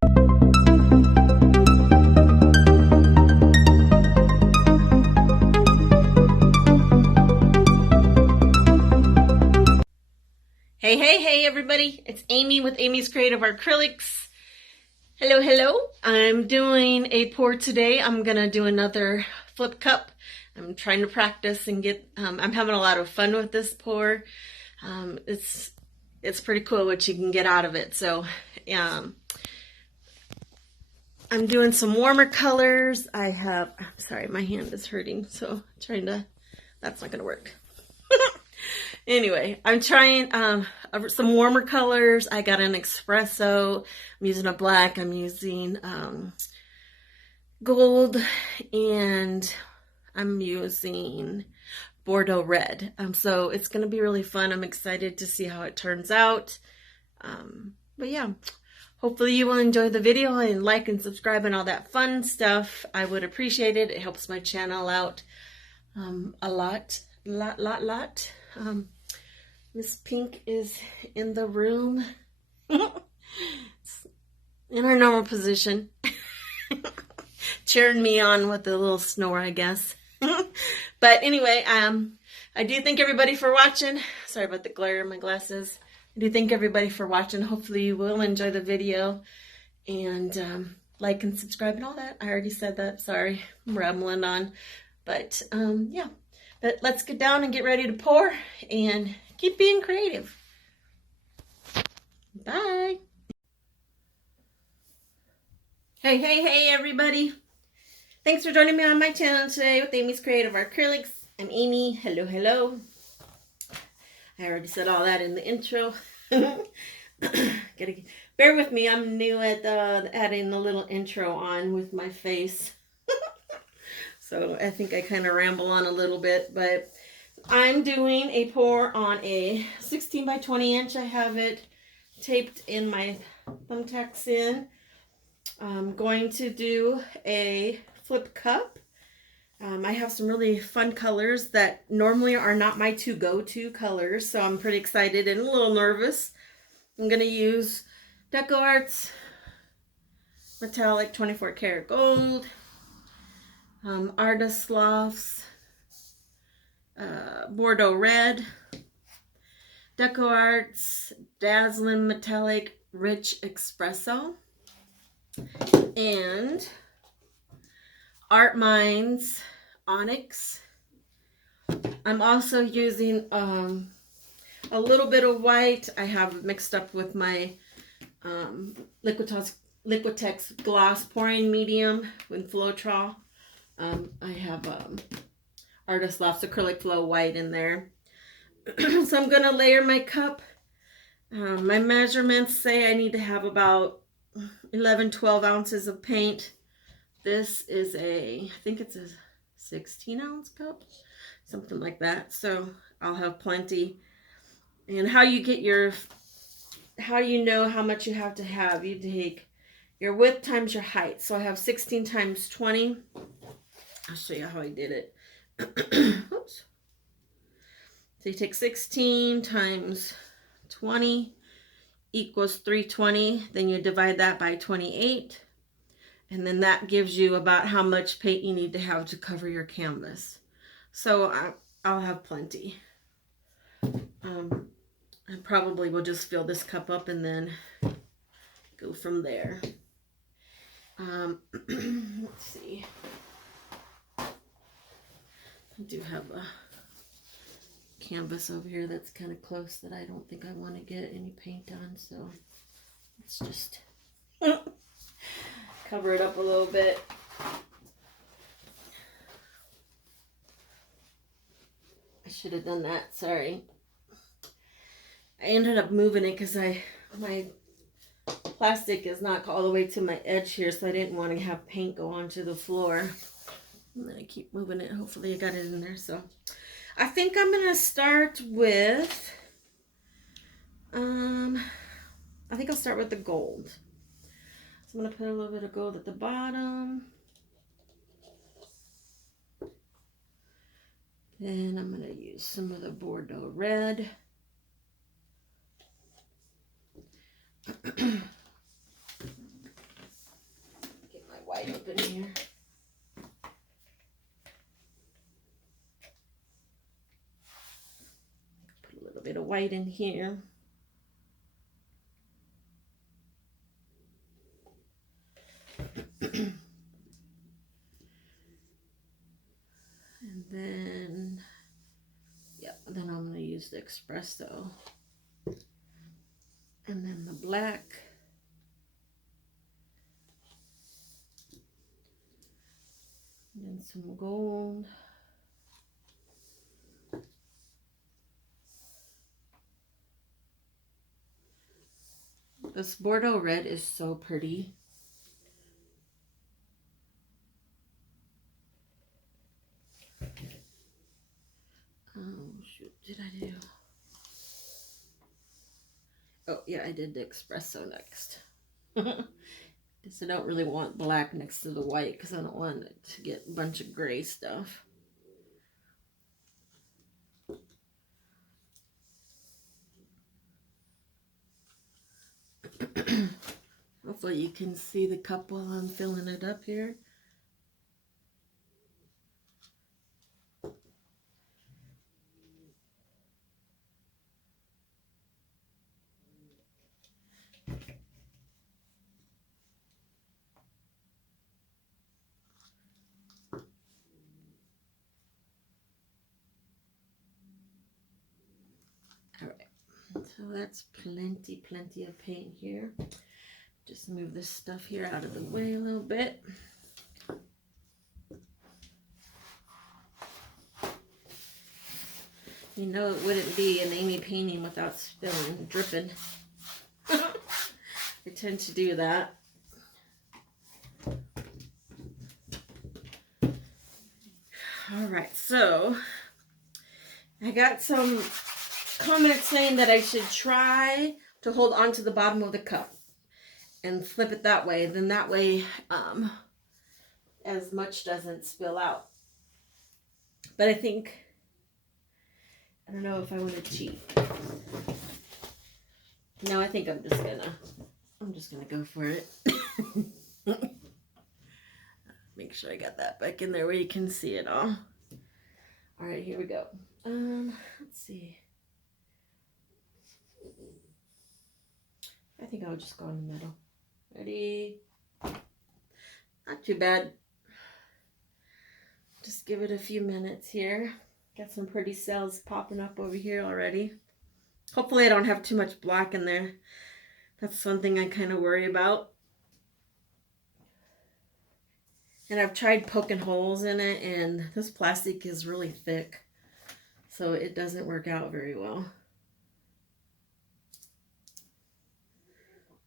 Hey everybody, it's Amy with Amy's Creative Acrylics. Hello. I'm doing a pour today. I'm gonna do another flip cup. I'm trying to practice and get, I'm having a lot of fun with this pour. It's pretty cool what you can get out of it. So I'm doing some warmer colors. I'm sorry, my hand is hurting, so that's not gonna work. Anyway, I'm trying some warmer colors. I got an espresso. I'm using a black. I'm using gold, and I'm using Bordeaux Red. So it's going to be really fun. I'm excited to see how it turns out. But yeah, hopefully you will enjoy the video and like and subscribe and all that fun stuff. I would appreciate it. It helps my channel out a lot. Miss Pink is in the room in her normal position, cheering me on with a little snore, I guess. But anyway, I do thank everybody for watching. Sorry about the glare in my glasses. I do thank everybody for watching. Hopefully you will enjoy the video and like and subscribe and all that. I already said that. Sorry, I'm rambling on. But yeah, but let's get down and get ready to pour and keep being creative. Bye. Hey everybody. Thanks for joining me on my channel today with Amy's Creative Acrylics. I'm Amy. Hello. I already said all that in the intro. Bear with me. I'm new at adding the little intro on with my face. So I think I kind of ramble on a little bit, but I'm doing a pour on a 16 by 20 inch. I have it taped in my thumbtacks in. I'm going to do a flip cup. I have some really fun colors that normally are not my two go-to colors, so I'm pretty excited and a little nervous. I'm going to use Decoart's Metallic 24 karat gold, Arteza Bordeaux Red, Decoart's Dazzling Metallic Rich Espresso, and Artminds Onyx. I'm also using a little bit of white. I have mixed up with my Liquitex gloss pouring medium with Floetrol. I have Arteza Acrylic Flow white in there. So I'm going to layer my cup. My measurements say I need to have about 11-12 ounces of paint. This is I think it's a 16 ounce cup, something like that. So I'll have plenty. And how you know how much you have to have, you take your width times your height. So I have 16 times 20. I'll show you how I did it. Oops. So you take 16 times 20 equals 320. Then you divide that by 28. And then that gives you about how much paint you need to have to cover your canvas. So I'll have plenty. I probably will just fill this cup up and then go from there. Let's see. I do have a canvas over here that's kind of close that I don't think I want to get any paint on, so let's just cover it up a little bit. I should have done that, sorry. I ended up moving it because my plastic is not all the way to my edge here, so I didn't want to have paint go onto the floor. And then I keep moving it. Hopefully I got it in there. So I think I'm going to start with, I think I'll start with the gold. So I'm going to put a little bit of gold at the bottom. Then I'm going to use some of the Bordeaux Red. up in here. Put a little bit of white in here. And then, yep, then I'm going to use the Espresso. And then the black. And then some gold. This Bordeaux Red is so pretty. Oh, shoot, did I do? Oh, yeah, I did the Espresso next. Because I don't really want black next to the white because I don't want it to get a bunch of gray stuff. Hopefully you can see the cup while I'm filling it up here. So that's plenty of paint here. Just move this stuff here out of the way a little bit. You know it wouldn't be an Amy painting without spilling, dripping. I tend to do that. Alright, so I got some comments saying that I should try to hold on to the bottom of the cup and flip it that way. Then that way as much doesn't spill out. But I think, I don't know if I want to cheat. No, I think I'm just gonna go for it. Make sure I got that back in there where you can see it all. All right, here we go. Let's see. I think I'll just go in the middle. Ready? Not too bad. Just give it a few minutes here. Got some pretty cells popping up over here already. Hopefully I don't have too much black in there. That's one thing I kind of worry about. And I've tried poking holes in it, and this plastic is really thick, so it doesn't work out very well.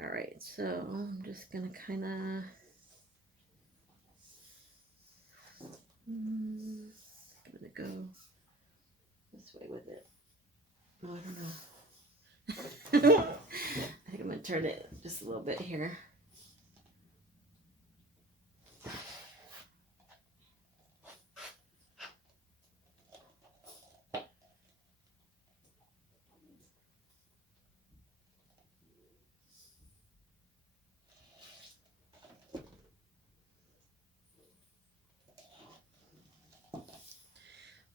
All right, so I'm just gonna kind of go this way with it. Oh, I don't know. I think I'm gonna turn it just a little bit here.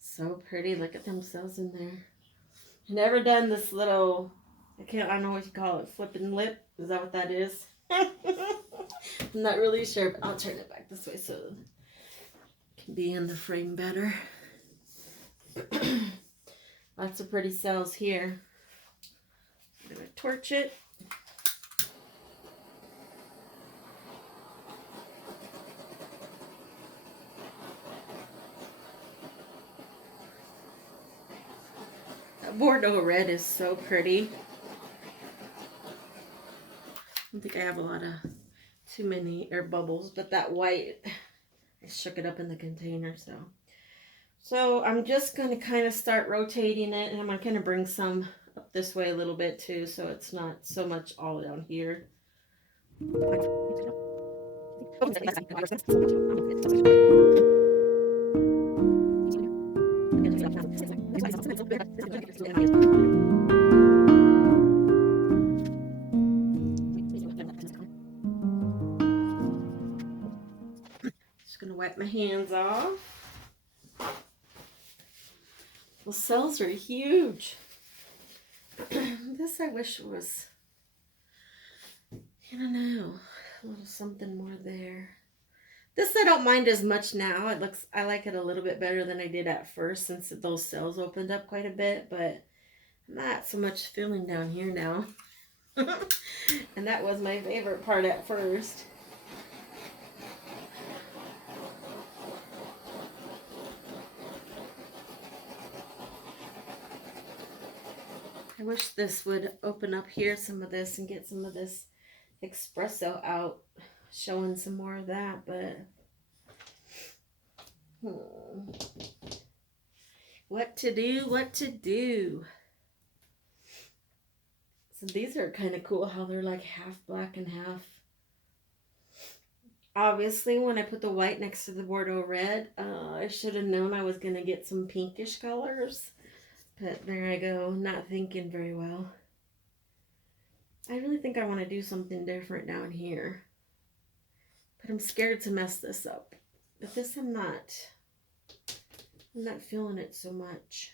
So pretty. Look at themselves in there. Never done this little, I don't know what you call it, flipping lip. Is that what that is? I'm not really sure, but I'll turn it back this way so it can be in the frame better. Lots of pretty cells here. I'm going to torch it. Bordeaux Red is so pretty. I don't think I have a lot of too many air bubbles, but that white, I shook it up in the container. So I'm just going to kind of start rotating it, and I'm going to bring some up this way a little bit too, so it's not so much all down here. Just gonna wipe my hands off. The cells are huge. This I wish was, I don't know, a little something more there. This I don't mind as much now. I like it a little bit better than I did at first since those cells opened up quite a bit, but not so much filling down here now. And that was my favorite part at first. I wish this would open up here, some of this, and get some of this espresso out, showing some more of that, but what to do. So these are kind of cool how they're like half black and half. Obviously, when I put the white next to the Bordeaux Red, I should have known I was going to get some pinkish colors. But there I go, not thinking very well. I really think I want to do something different down here. But I'm scared to mess this up. But this I'm not feeling it so much.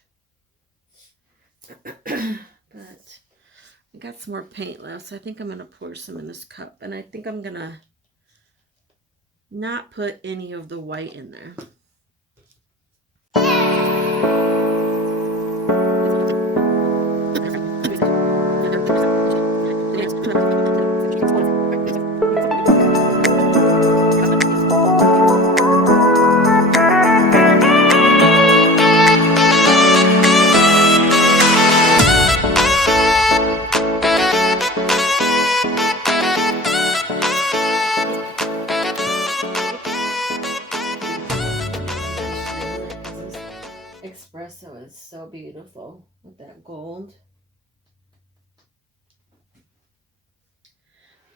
But I got some more paint left, so I think I'm going to pour some in this cup. And I think I'm going to not put any of the white in there. Espresso is so beautiful with that gold.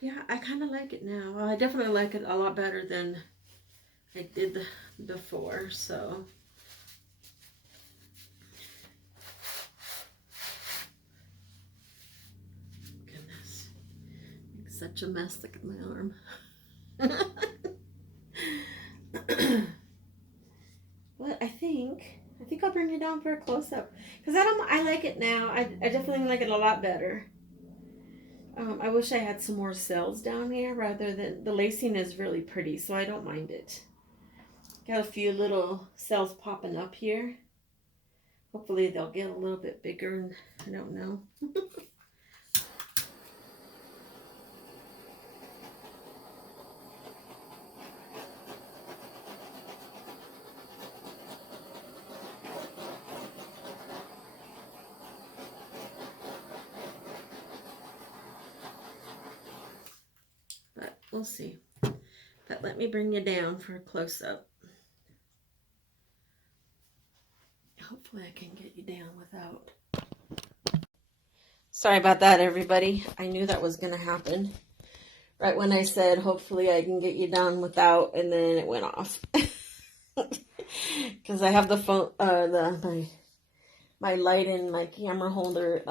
Yeah, I kind of like it now. Well, I definitely like it a lot better than I did before, so. Goodness. It's such a mess. Look at my arm. But I think I'll bring it down for a close-up. Because I like it now. I definitely like it a lot better. I wish I had some more cells down here rather than, the lacing is really pretty, so I don't mind it. Got a few little cells popping up here. Hopefully they'll get a little bit bigger, and I don't know. We'll see. But let me bring you down for a close-up. Hopefully I can get you down without. Sorry about that, everybody. I knew that was going to happen. Right when I said, hopefully I can get you down without, and then it went off. Because I have the phone, my light and my camera holder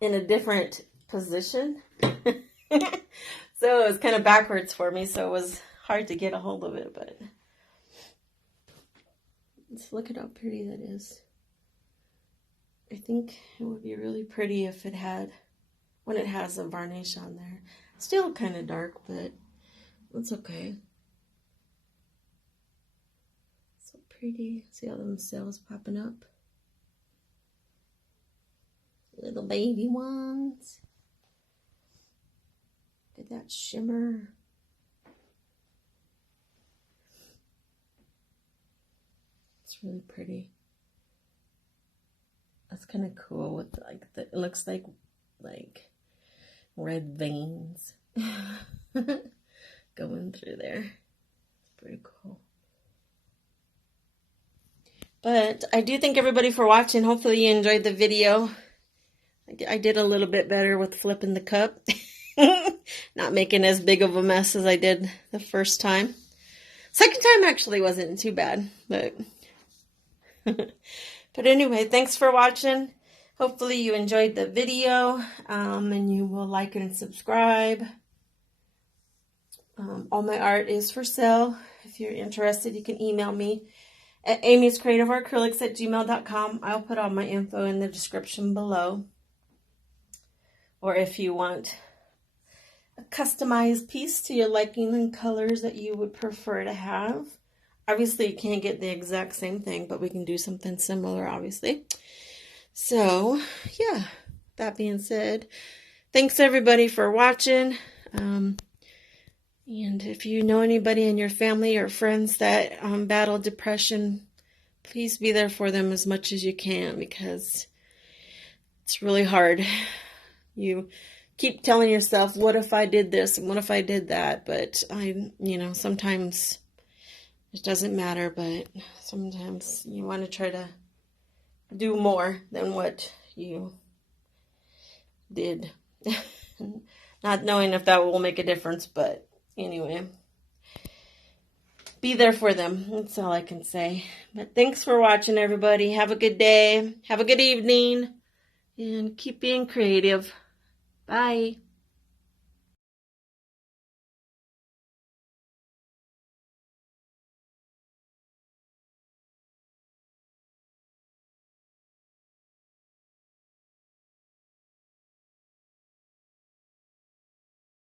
in a different position. So it was kind of backwards for me, so it was hard to get a hold of it, but let's look at how pretty that is. I think it would be really pretty if it had, when it has a varnish on there. Still kind of dark, but it's okay. So pretty. See all them cells popping up? Little baby ones. Look at that shimmer. It's really pretty. That's kind of cool with like it looks like red veins going through there. It's pretty cool. But I do thank everybody for watching. Hopefully you enjoyed the video. I did a little bit better with flipping the cup. Not making as big of a mess as I did the first time. Second time actually wasn't too bad, but but anyway, thanks for watching. Hopefully you enjoyed the video, and you will like and subscribe. All my art is for sale. If you're interested, you can email me at amyscreativeacrylics@gmail.com. I'll put all my info in the description below. Or if you want a customized piece to your liking and colors that you would prefer to have. Obviously, you can't get the exact same thing, but we can do something similar, obviously. So, yeah, that being said, thanks everybody for watching. And if you know anybody in your family or friends that battle depression, please be there for them as much as you can, because it's really hard. You keep telling yourself, what if I did this and what if I did that? But sometimes it doesn't matter, but sometimes you want to try to do more than what you did. Not knowing if that will make a difference, but anyway, be there for them. That's all I can say. But thanks for watching, everybody. Have a good day. Have a good evening. And keep being creative. Bye.